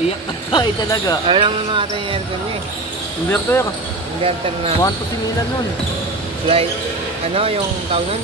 Iyak na tayo talaga. Ayaw lang naman natin yung aircon niya eh. Inverter. Inverter na. 1 to sinilan nun. Like, ano yung tawag nun?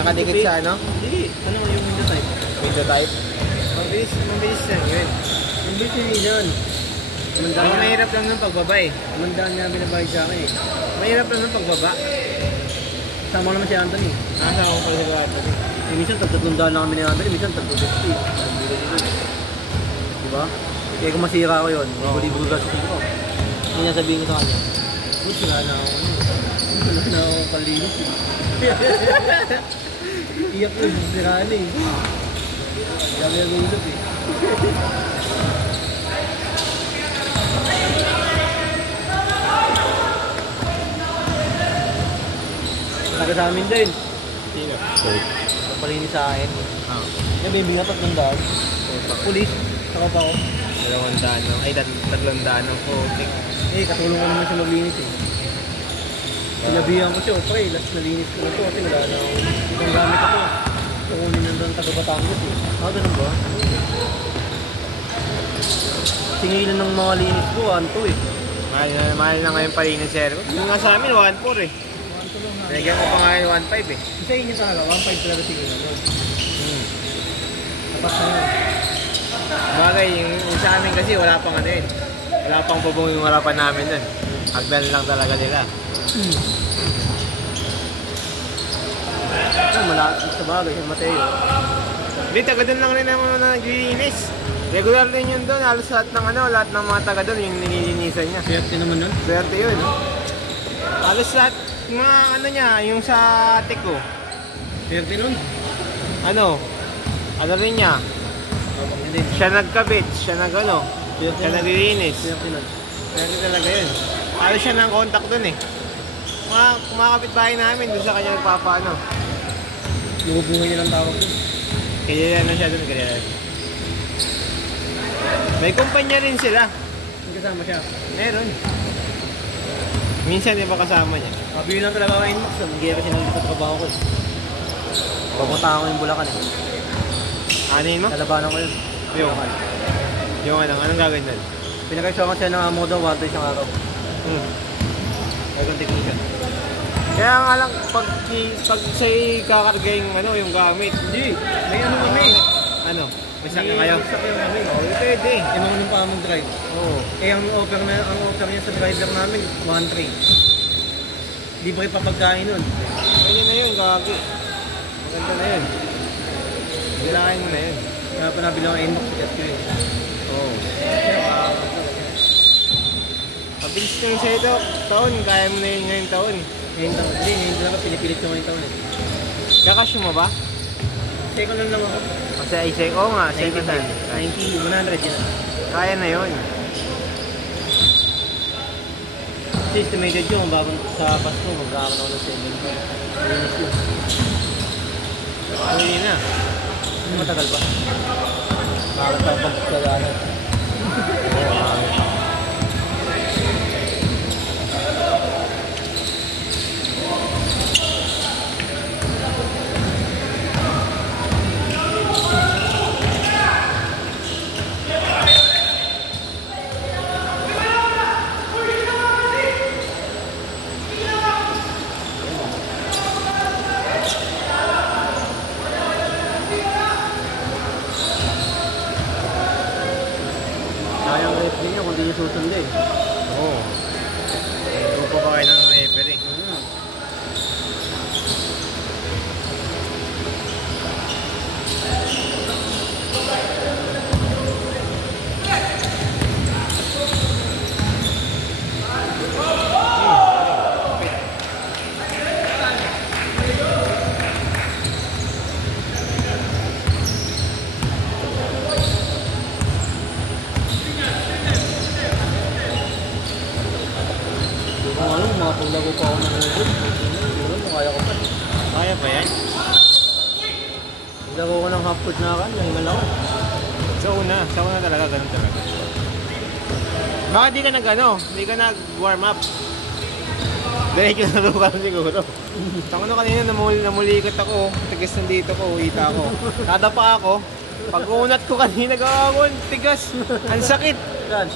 Nakadikit sa ano? Hindi. Ano yung window type? Window type? Mabilis lang yun. Hindi sinilan. Ang mahirap lang nung pagbaba eh. Mandaan niya binabayad sa akin eh. Mahirap lang nung pagbaba. Sama naman si Anthony. Nasa ako pala sa Anthony. Minsan tagtatundaan lang kami ni Anthony, minsan tagtatundaan. Diba? Kaya kung masira ko yun, buli-bugas ko. Hindi niya sabihin ko sa kanya. Sira na ako. Wala na ako kalinis eh. Iyak ko yung siraan eh. Dami ang ulap eh. Taga sa amin din. Sino? Palinis sa akin. Yung baby nga 300. Pulis. Saka pa ako. 200 no? Ay, 300 no? Putik. Eh, katulong ko naman siya maglinis eh. Sinabihan ko siya, pre, last nalinis ko na ito kasi wala na akong ibang gamit ito. Kukunin na doon taga Batangas eh. Ganun ba? Singilan ng mga linis ko, 1-2 eh. Mahal na ngayon palinis sir. Yung nga sa amin, 1.4 eh. Nagyan ko pa nga yung 1.5 eh. Sa inyo talaga, 1.5 talaga singilan yun. Tapat na yun. Bagay, yung sa amin kasi wala pang ano yun. Wala pang bubong yung harapan namin dun. Hagdan lang talaga nila. Malapit sa bagay, yung Mateo. Hindi, taga dun lang rin naman na naglilinis. Regular din yun dun. Halos lahat ng ano, lahat ng mga taga dun yung nililinisan niya. Swerte naman nun? Swerte yun. Halos lahat, mga ano niya, yung sa atik ko. Swerte nun? Ano rin niya? Siya nagkabit, siya nagano, siya naglilinis. Swerte nun. Swerte talaga yun. Halos siya ng contact dun eh. Mga kapitbahay namin, dun sa kanya nagpapaano. Lububuhay niya ng tawag dun. Kaya na siya dun, kaya may kumpanya rin sila. May kasama siya? Meron. Minsan di ba kasama niya? Kabili lang talaga ako Inmax. Hindi kasi nang dito trabaho ko eh. Papunta ako yung Bulacan eh. Anin mo? Nalabanan ko yun. Yung anong gagawin doon? Pinakaisawan siya ng amo daw, 1 isang araw. Bagong technician. Kaya nga lang, pag sa'y kakarga yung gamit. Hindi, may ano kami. Ano? May sakya kayo? May sakya kami. Oo, pwede. Eh, mga pa mong drive. Oo. Eh, ang offer niya sa driver namin, 1.3. Di ba ipapagkain nun? Pwede na yun, kaki. Maganda na yun. Bilakain mo na yun. Kaya pa nabili ako Inmax sa SQ eh. Oo. Pabilis lang sa'yo ito. Taon, kaya mo na yun ngayong taon. Ngayon taon. Hindi, ngayon talaga pinipilit ko ngayong taon eh. Kakasyo mo ba? Second lang ako. Kasi ay oo nga, second hand. 90, 100 yun. Kaya na yun. Kasi estimated yun, kung babang sa Pasko, mag-aakon ako ng 70. Ayun yun. Huli na. Matagal ba? Bakit ako pagkagalan? Hindi niya susundin. Oo. Grupo pa kayo ng referee. Makapaglaro pa ako ng hukod. Kaya ko pa. Kaya pa yan? Naglaro ko ng half court na kan, nahingal ako. Sa una talaga, ganun talaga. Baka di ka di ka nag-warm up. Diretso na laro ka siguro. Tango kanina namulikat ako, tigas nandito ko, uwita ako. Kada pa ako, Pag-unat ko kanina gawon, tigas. Ang sakit. Yan.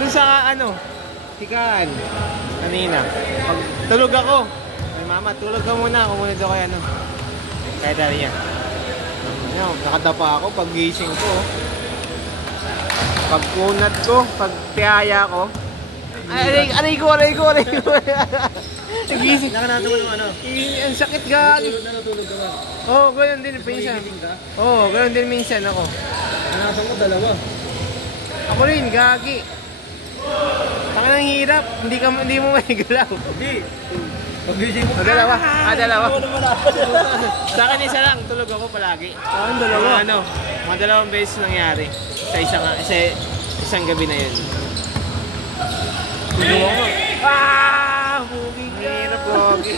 Dun sa ano, tikaan. Kanina. Pag tulog ako. Ay mama, tulog ka muna. Kumunod ako kay ano. Kaya dali yan. Ano, nakadapa ako pag gising ko. Pag unat ko, pag tiyaya ko. Aray ko. Nagising. Nakanatawa ng ano? Ang sakit gagi. Natulog ka ba? Oo, ganoon din minsan. Nagigising ka? Oo, ganoon din minsan ako. Nanasa mo dalawa. Ako rin, gagi. Taka ng hirap, hindi mo maigalaw. Hindi. Pag-gising mo. Dalawa. Dalawa. Ano malapad? Sa akin isa lang, tulog ako palagi. Ang dalawa. Mga dalawang beses nangyari. Sa isang gabi na yun. Tulog ako. Bugi ka. Hirap, bugi.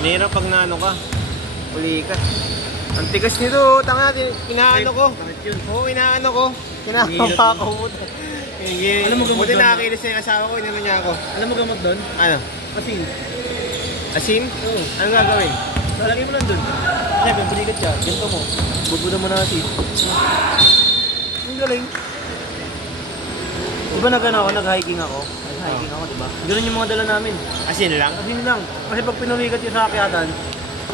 Hirap pag naano ka. Uli ka. Ang tigas nito, tanga natin. Inaano ko. Bakit yun? Oo, inaano ko. Kinakapa ko. Alam mo, gamot Buti doon. nakakilis na yung asawa ko, inano niya ako. Alam mo gamot doon? Ano? Asin. Asin? Oo. Anong gagawin? Lalagay mo lang doon. Kaya kung balikat ka, ganito mo. Bubuda mo na asin. Ang galing. Diba nag-hiking ako? Nag-hiking ako, diba? Ganun yung mga dala namin. Asin lang? Asin lang. Kasi pag pinulikat yung sa akyatan,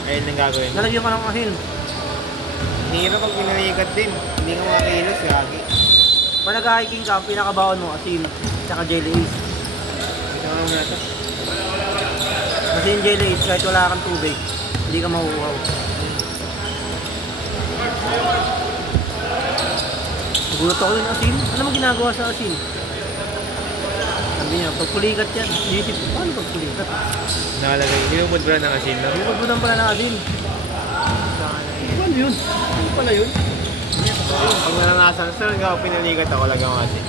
Ayun ang gagawin. nalagyan ka ng asin. Hirap pag pinalikat din. Hindi ka makakilos, gagi. Pag nag-hiking ka, ang pinakabaon mo, asin, tsaka jelly ace. Ito nga muna ito. Kasi yung jelly ace, kahit wala kang tubig, hindi ka mahuhuhaw. Nagulat ako yung asin. Ano mo ginagawa sa asin? Sabi niya, pagpulikat yan. Native ko, paano pagpulikat? Nakalagay. Hinupod ba ng asin, no? Pagpudan pala ng asin. Ano yun? Ano pala yun? Pag naranasan, sir, ikaw pinalikat ako lang ang asin.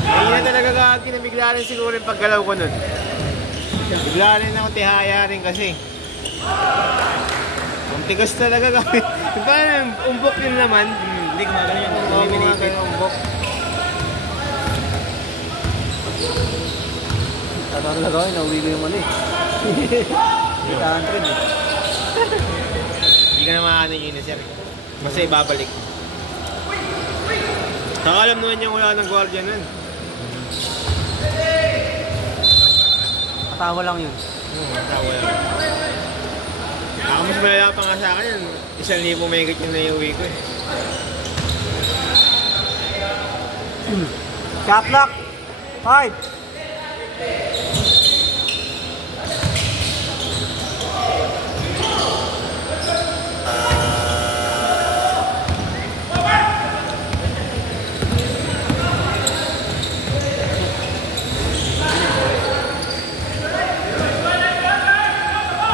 Hindi na talaga gagi na bigla rin siguro yung paggalaw ko nun. Bigla rin ako tihaya rin kasi. Ang tigas talaga gagi. Parang umbok yun naman. Hindi gumagano yan. Oo, mga ganyan umbok. Tatawag na gawin, nauwi ko yung ano eh. 800 eh. Hindi ka na makakanin yun, sir. Basta ibabalik. Saka alam naman yung wala ng gwardiya nun. Katawa lang yun. Tawa lang. Ako mas malala pa nga sa akin yun. 1,000 megit yung naiuwi ko eh. Shot lock! 5!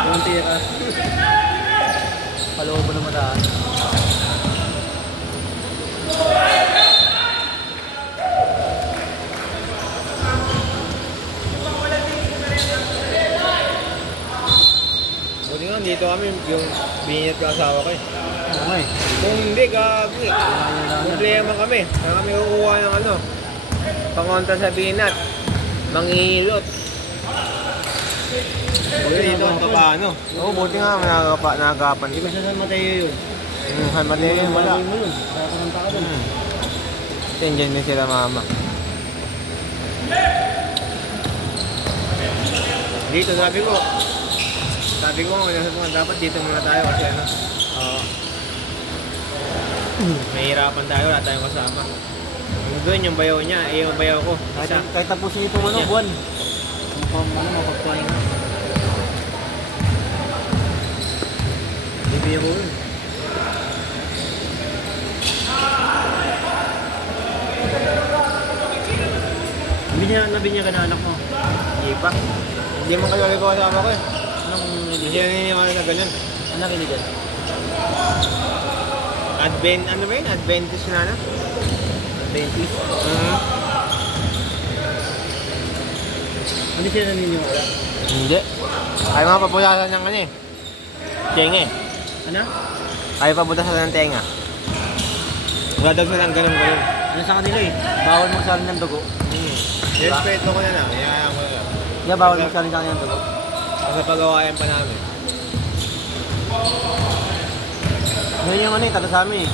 Kunti ka. Paloob mo na madaan. Buti nga, dito kami yung biniyat ko asawa ko eh. Okay. Kung hindi, gagi. Problema kami. Kaya kami kukuha ng ano, pangontra sa binat. Manghihilot. Buti dito ang paano. Oo, buti nga, nagagapan. Hindi ba siya San Mateo yun? Mateo yun, wala. Mo yun. Kakakunta ka dun. Kasi dyan din sila mama. Dito, sabi ko, dapat dito muna tayo kasi ano. Oo. Mahirapan tayo, wala tayong kasama. Doon yung bayaw niya, yung bayaw ko. Isa. Kahit tapusin itong ano, buwan. Mapagpahinga. Bibigyan mo yun. Nabinya ka na anak mo. Hindi pa. Hindi man kayo ko kasama ko eh. Anong Hindi siya naniniwala na ganyan. anak inigal? Ano ba yun? Adventist na ano? Adventist. Hindi siya naniniwala. Hindi. Ayaw nga pabutasan ng ano eh. Tenga eh. Ano? Ayaw pabutasan ng tenga. Wala daw silang ganun-ganun. Ano sa kanila eh? Bawal magsalin ng dugo. Respeto ko na lang. Hayaan ko na lang. Yeah, bawal magsalin sa kanila ng dugo. Sa pagawayan pa namin. Ngayon yung ano taga sa amin eh.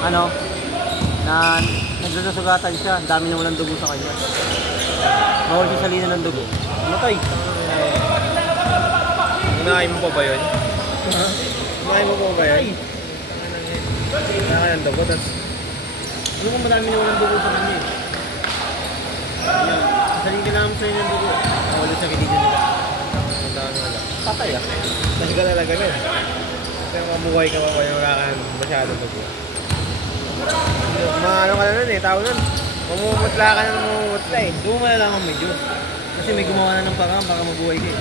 Ano? Na nagdadasugatan siya. Ang dami niya walang dugo sa kanya. Bawal siya salina ng dugo. Matay. Unahin mo pa ba yun? Ha? Unahin mo pa ba yun? Unahin ng dugo, tapos Ano kung madami na walang dugo sa kanya eh. Ayan. Salina namin sa'yo ng dugo. Wala sa kilidyo nila. ang dami wala. Patay ah. Kasi ka talaga nun. Kasi mabuhay ka pa pa yung wala ka masyadong dugo. Mga ano ka na nun eh, tao nun. Mamumutla ka na mamumutla eh. Doon mo malalaman medyo. Kasi may gumawa na ng parang baka mabuhay ka eh.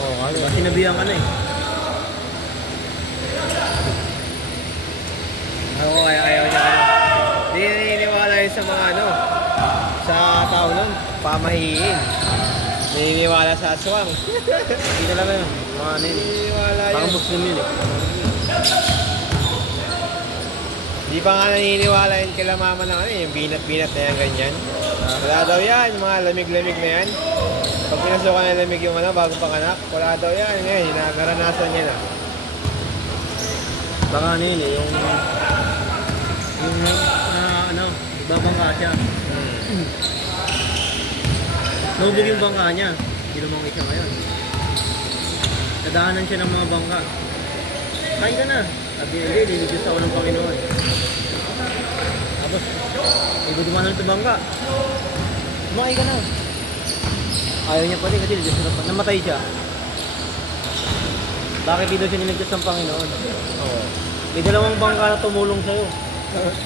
Oo, ano Diba? Sinabihan ka na eh. Ako kaya ayaw niya ano. Hindi naniniwala yun sa mga ano, sa tao nun, pamahiin. Naniniwala sa aswang. Hindi talaga yun. Mga ano yun eh. Naniniwala Baka yun. Muslim yun eh. Di pa nga naniniwala yun kila mama na ano, yung binat-binat na yan ganyan. Wala daw yan, yung mga lamig-lamig na yan. Pag pinasukan na lamig yung ano, bago panganak, wala daw yan. Ngayon, naranasan niya na. Baka ano yun eh. Yung ano, babangka siya. Nahubog yung bangka niya. Hindi lumangoy siya ngayon. Nadaanan siya ng mga bangka. Kain ka na. Sabi niya, hindi, liligtas ako ng Panginoon. Tapos, iba dumanan sa bangka. Kumain ka na. Ayaw niya pa rin kasi liligtas na namatay siya. Bakit di daw siya niligtas ng Panginoon? Oo. May dalawang bangka na tumulong sa'yo.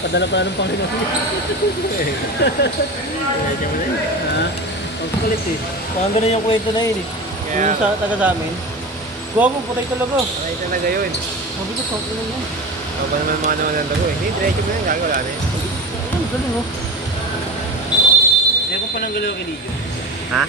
Padala pa ng Panginoon. Medyo mo na yun. Ha? Ang kulit eh. Parang ganun yung kwento na yun eh. Kaya- Yung sa taga sa amin. Gawa mo, patay talaga. Ay talaga yun. Sabi ko, sabi ko lang yun. Ako pa naman mga naman ng dugo eh. Hindi, diretso mo na yun, gagawala na yun. Ayun, galing oh. Kaya kung pananggalaw kay Lidio. Ha?